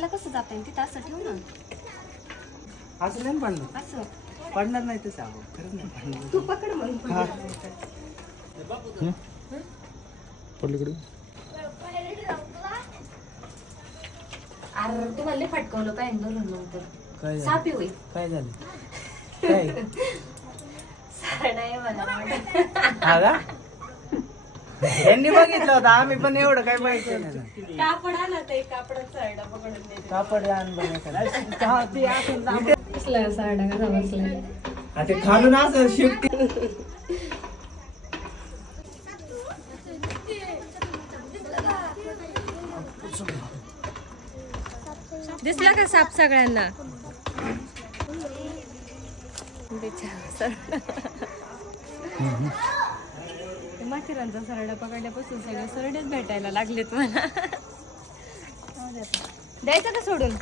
मला कसं जाता येईल तिथं असं ठेवू ना. असं नाही पडणार. असं पडणार नाही ते सांगू खरंच नाही पडणार. तू पकड मग. पलीकडे अरे तुम्हाला लय फटकवलं पाहिजे धरून नंतर. काय झालं? सापी होईल. काय झालं काय सरडा आहे मला वाटत. हा का यांनी बघितलं होतं आम्ही पण एवढं काय माहिती नाही ना. कापड आणा ते कापडात सरडा पकडून देते. कापड आण बघ एखादं. हा, ते असं जांभळं. कसला सरडा कसा बसलाय. हा, ते खालून असं शिफ्ट दिसला का साप सगळ्यांना. माथेरानचा सरडा पकडल्यापासून सगळे सरडेच भेटायला लागलेत मला. द्यायचं का सोडून.